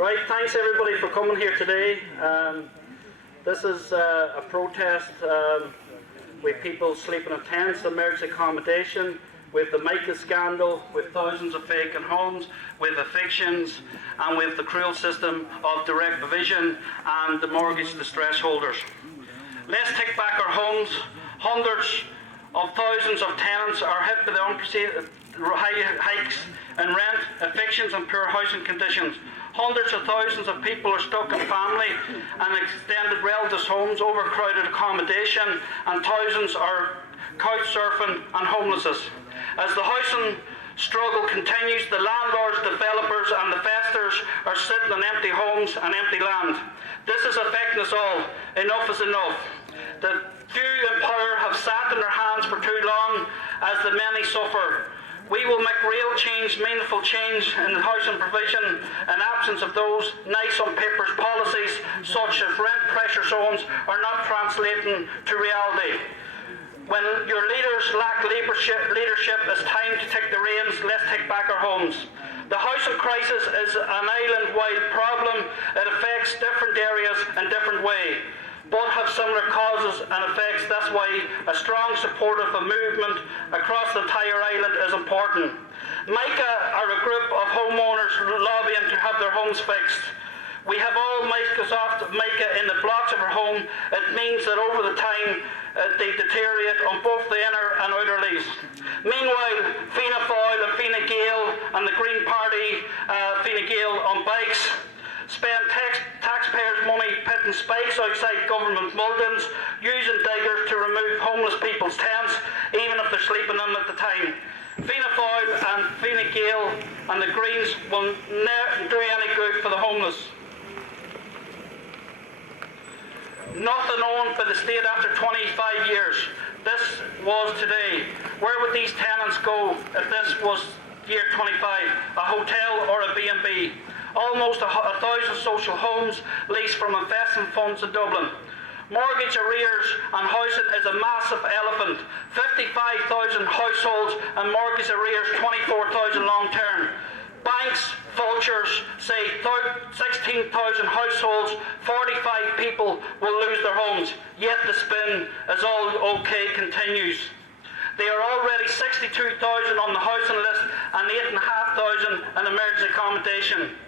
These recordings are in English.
Right, thanks everybody for coming here today. This is a protest with people sleeping in tents, emergency accommodation, with the Mica scandal, with thousands of vacant homes, with evictions, and with the cruel system of direct provision and the mortgage distress holders. Let's take back our homes. Hundreds of thousands of tenants are hit by the unprecedented hikes in rent, evictions and poor housing conditions. Hundreds of thousands of people are stuck in family and extended relatives' homes, overcrowded accommodation, and thousands are couch surfing and homelessness. As the housing struggle continues, the landlords, developers and investors are sitting on empty homes and empty land. This is affecting us all. Enough is enough. The few in power have sat in their hands for too long as the many suffer. We will make real change, meaningful change in the housing provision in absence of those nice on paper policies such as rent pressure zones are not translating to reality. When your leaders lack leadership, it's time to take the reins. Let's take back our homes. The housing crisis is an island-wide problem. It affects different areas in different ways. Both have similar causes and effects. That's why a strong support of a movement across the entire island is important. Mica are a group of homeowners lobbying to have their homes fixed. We have all Mica in the blocks of our home. It means that over the time they deteriorate on both the inner and outer leaves. Meanwhile, Fianna Fáil and Fine Gael and the Green Party, Fine Gael on bikes, spend taxpayers' money pitting spikes outside government buildings, using diggers to remove homeless people's tents, even if they're sleeping in them at the time. Fianna Fáil and Fine Gael and the Greens will never do any good for the homeless. Nothing owned by the state after 25 years. This was today. Where would these tenants go if this was year 25? A hotel or a B&B? Almost 1,000 social homes leased from investment funds in Dublin. Mortgage arrears and housing is a massive elephant. 55,000 households and mortgage arrears, 24,000 long term. Banks, vultures say 16,000 households, 45 people will lose their homes. Yet the spin as all okay continues. There are already 62,000 on the housing list and 8,500 in emergency accommodation.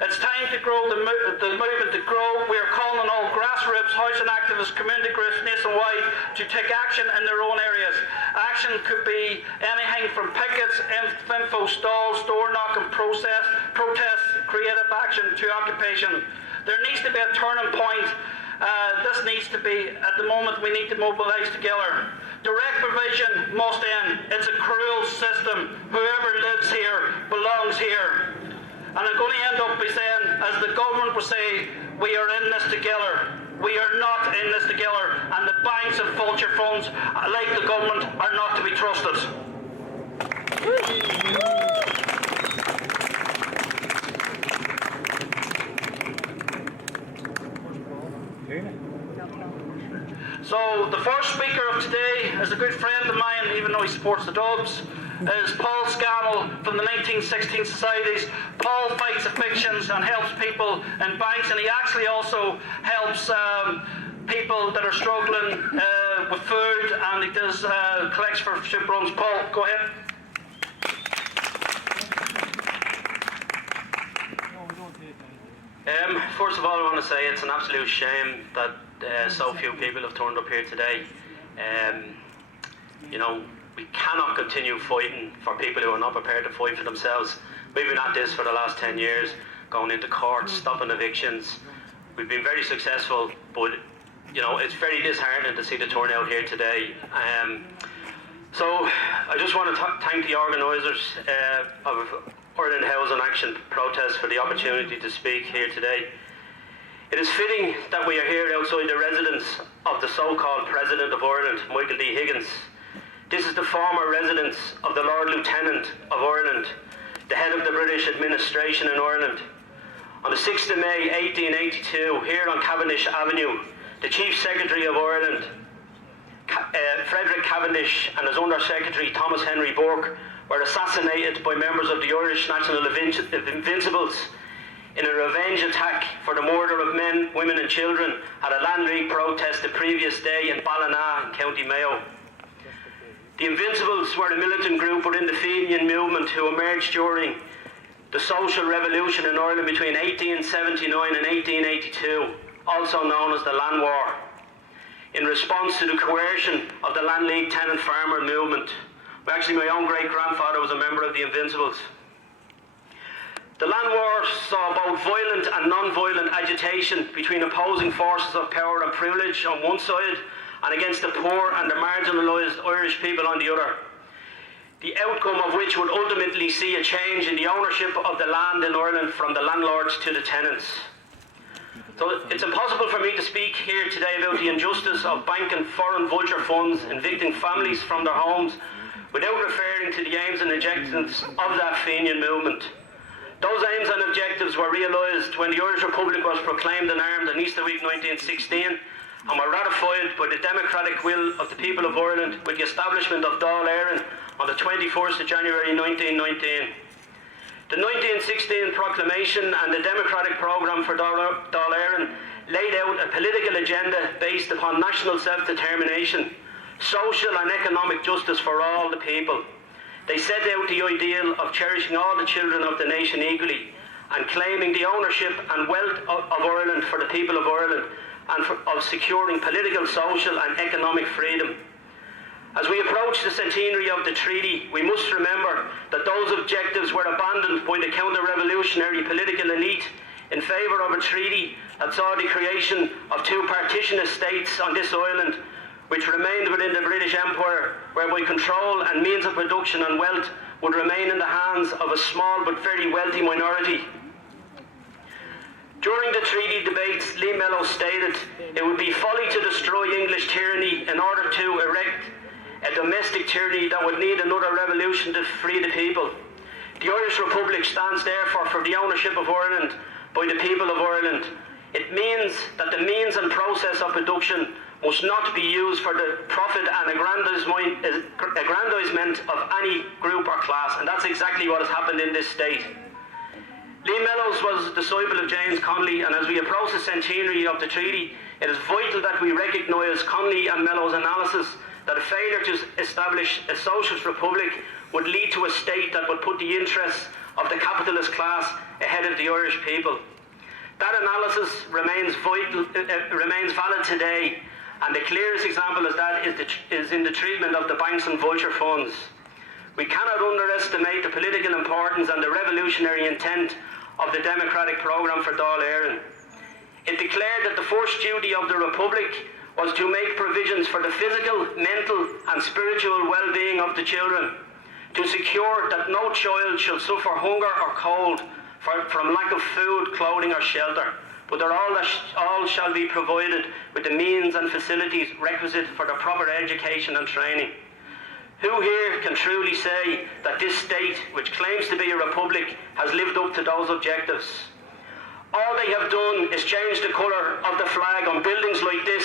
It's time to grow the movement to grow. We are calling on all grassroots, housing activists, community groups nationwide to take action in their own areas. Action could be anything from pickets, info stalls, door knocking, protests, creative action to occupation. There needs to be a turning point. This needs to be, at the moment, we need to mobilise together. Direct provision must end. It's a cruel system. Whoever lives here belongs here. And I'm going to end up by saying, as the government will say, we are in this together. We are not in this together. And the banks and vulture funds, like the government, are not to be trusted. So the first speaker of today is a good friend of mine, even though he supports the Dubs, is Paul Scannell from the 1916 Societies. Paul fights evictions and helps people in banks, and he actually also helps people that are struggling with food, and he does collects for soup runs. Paul, go ahead. First of all, I want to say it's an absolute shame that so few people have turned up here today. You know, we cannot continue fighting for people who are not prepared to fight for themselves. We've been at this for the last 10 years, going into court, stopping evictions. We've been very successful, but you know, it's very disheartening to see the turnout here today. So I just want to thank the organisers of Ireland Housing Action Protest for the opportunity to speak here today. It is fitting that we are here outside the residence of the so-called President of Ireland, Michael D. Higgins. This is the former residence of the Lord Lieutenant of Ireland, the head of the British administration in Ireland. On the 6th of May 1882, here on Cavendish Avenue, the Chief Secretary of Ireland, Frederick Cavendish, and his Under-Secretary Thomas Henry Burke were assassinated by members of the Irish National Invincibles. in a revenge attack for the murder of men, women and children at a Land League protest the previous day in Ballina in County Mayo. The Invincibles were a militant group within the Fenian movement who emerged during the social revolution in Ireland between 1879 and 1882, also known as the Land War, in response to the coercion of the Land League tenant farmer movement. Actually, my own great-grandfather was a member of the Invincibles. The Land War saw both violent and non-violent agitation between opposing forces of power and privilege on one side and against the poor and the marginalised Irish people on the other. The outcome of which would ultimately see a change in the ownership of the land in Ireland from the landlords to the tenants. So it's impossible for me to speak here today about the injustice of banking foreign vulture funds evicting families from their homes without referring to the aims and objectives of that Fenian movement. Those aims and objectives were realised when the Irish Republic was proclaimed and armed on Easter week 1916 and were ratified by the democratic will of the people of Ireland with the establishment of Dáil Éireann on the 21st of January 1919. The 1916 proclamation and the democratic programme for Dáil Éireann laid out a political agenda based upon national self-determination, social and economic justice for all the people. They set out the ideal of cherishing all the children of the nation equally and claiming the ownership and wealth of Ireland for the people of Ireland and of securing political, social and economic freedom. As we approach the centenary of the treaty, we must remember that those objectives were abandoned by the counter-revolutionary political elite in favour of a treaty that saw the creation of two partitionist states on this island, which remained within the British Empire, whereby control and means of production and wealth would remain in the hands of a small but very wealthy minority. During the treaty debates, Lee Mello stated it would be folly to destroy English tyranny in order to erect a domestic tyranny that would need another revolution to free the people. The Irish Republic stands therefore for the ownership of Ireland by the people of Ireland. It means that the means and process of production must not be used for the profit and aggrandisement of any group or class, and that's exactly what has happened in this state. Lee Mellows was a disciple of James Connolly, and as we approach the centenary of the treaty, it is vital that we recognise Connolly and Mellows' analysis that a failure to establish a socialist republic would lead to a state that would put the interests of the capitalist class ahead of the Irish people. That analysis remains valid today, and the clearest example of that is in the treatment of the banks and vulture funds. We cannot underestimate the political importance and the revolutionary intent of the democratic programme for Dáil Éireann. It declared that the first duty of the Republic was to make provisions for the physical, mental and spiritual well-being of the children, to secure that no child shall suffer hunger or cold from lack of food, clothing or shelter, but that all shall be provided with the means and facilities requisite for their proper education and training. Who here can truly say that this state, which claims to be a republic, has lived up to those objectives? All they have done is change the colour of the flag on buildings like this,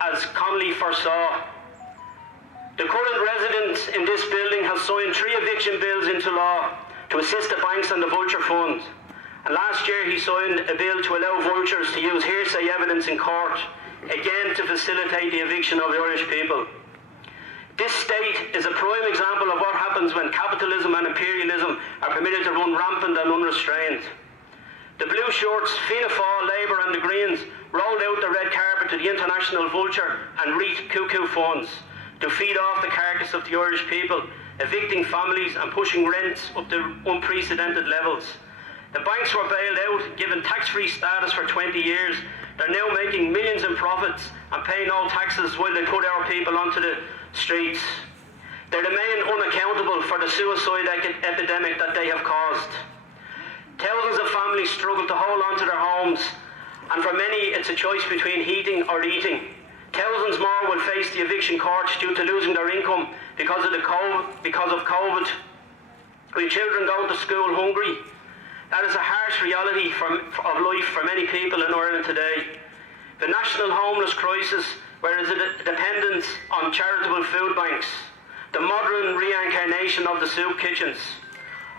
as Connolly foresaw. The current resident in this building has signed 3 eviction bills into law to assist the banks and the vulture funds. And last year he signed a bill to allow vultures to use hearsay evidence in court, again to facilitate the eviction of the Irish people. This state is a prime example of what happens when capitalism and imperialism are permitted to run rampant and unrestrained. The blue shirts, Fianna Fáil, Labour and the Greens rolled out the red carpet to the international vulture and REIT cuckoo funds to feed off the carcass of the Irish people, evicting families and pushing rents up to unprecedented levels. The banks were bailed out, given tax-free status for 20 years. They're now making millions in profits and paying no taxes while they put our people onto the streets. They remain unaccountable for the suicide epidemic that they have caused. Thousands of families struggle to hold on to their homes, and for many it's a choice between heating or eating. Thousands more will face the eviction courts due to losing their income because of COVID, with children going to school hungry. That is a harsh reality of life for many people in Ireland today. The national homeless crisis, where is a dependence on charitable food banks, the modern reincarnation of the soup kitchens.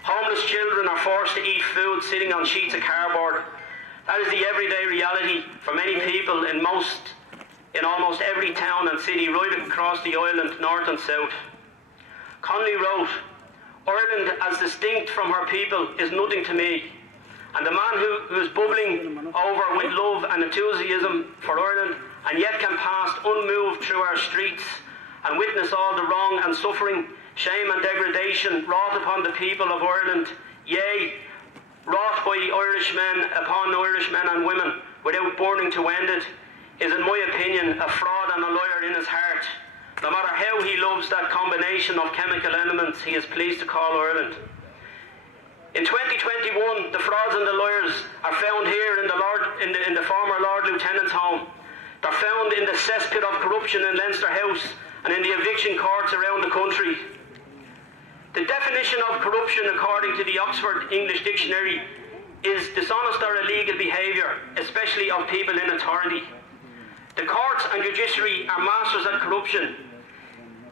Homeless children are forced to eat food sitting on sheets of cardboard. That is the everyday reality for many people in almost every town and city right across the island, north and south. Connolly wrote, "Ireland, as distinct from her people, is nothing to me. And the man who is bubbling over with love and enthusiasm for Ireland and yet can pass unmoved through our streets and witness all the wrong and suffering, shame and degradation wrought upon the people of Ireland, yea, wrought by Irishmen upon Irishmen and women without burning to end it, is in my opinion a fraud and a liar in his heart, no matter how he loves that combination of chemical elements he is pleased to call Ireland." In 2021, the frauds and the liars are found here in the former Lord Lieutenant's home. They're found in the cesspit of corruption in Leinster House and in the eviction courts around the country. The definition of corruption, according to the Oxford English Dictionary, is dishonest or illegal behaviour, especially of people in authority. The courts and judiciary are masters at corruption.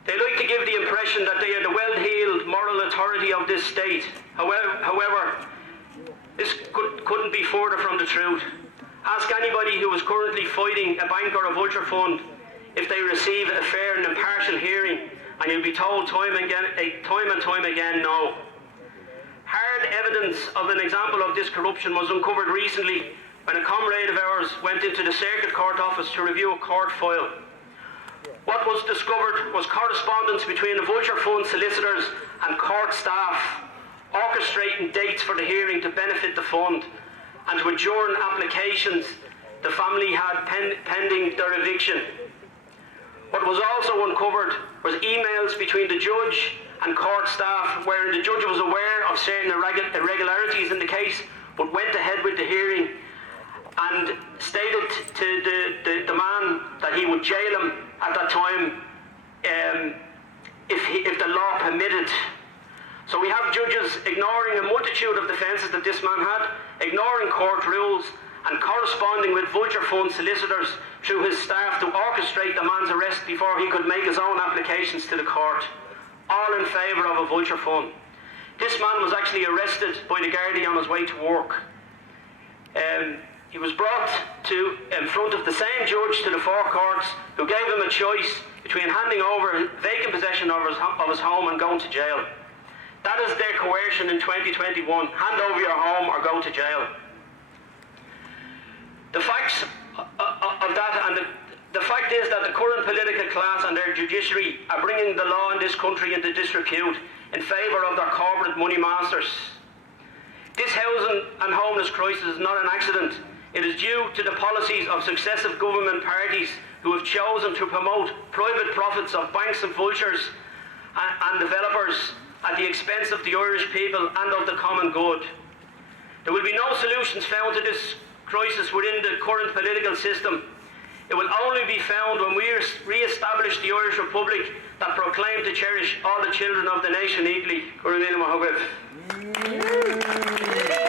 They like to give the impression that they are the well-heeled moral authority of this state. However, this couldn't be further from the truth. Ask anybody who is currently fighting a bank or a vulture fund if they receive a fair and impartial hearing, and you'll be told time and time again, no. Hard evidence of an example of this corruption was uncovered recently when a comrade of ours went into the Circuit Court office to review a court file. What was discovered was correspondence between the vulture fund solicitors and court staff orchestrating dates for the hearing to benefit the fund and to adjourn applications the family had pending their eviction. What was also uncovered was emails between the judge and court staff where the judge was aware of certain irregularities in the case but went ahead with the hearing and stated to the man that he would jail him at that time if the law permitted. So we have judges ignoring a multitude of defences that this man had, ignoring court rules and corresponding with vulture fund solicitors through his staff to orchestrate the man's arrest before he could make his own applications to the court, all in favour of a vulture fund. This man was actually arrested by the Gardaí on his way to work. He was brought in front of the same judge to the four courts who gave him a choice between handing over vacant possession of his home and going to jail. That is their coercion in 2021. Hand over your home or go to jail. The facts of that and the fact is that the current political class and their judiciary are bringing the law in this country into disrepute in favour of their corporate money masters. This housing and homeless crisis is not an accident. It is due to the policies of successive government parties who have chosen to promote private profits of banks and vultures and developers at the expense of the Irish people and of the common good. There will be no solutions found to this crisis within the current political system. It will only be found when we re-establish the Irish Republic that proclaim to cherish all the children of the nation equally.